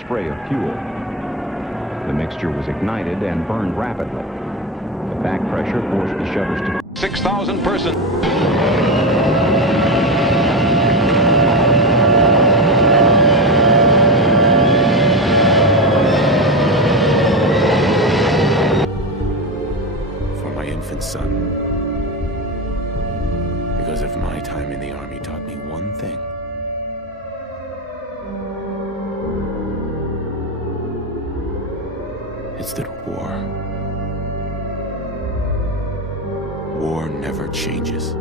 spray of fuel. The mixture was ignited and burned rapidly. The back pressure forced the shutters to 6,000 persons. For my infant son. Because if my time in the Army taught me one thing, it's that war never changes.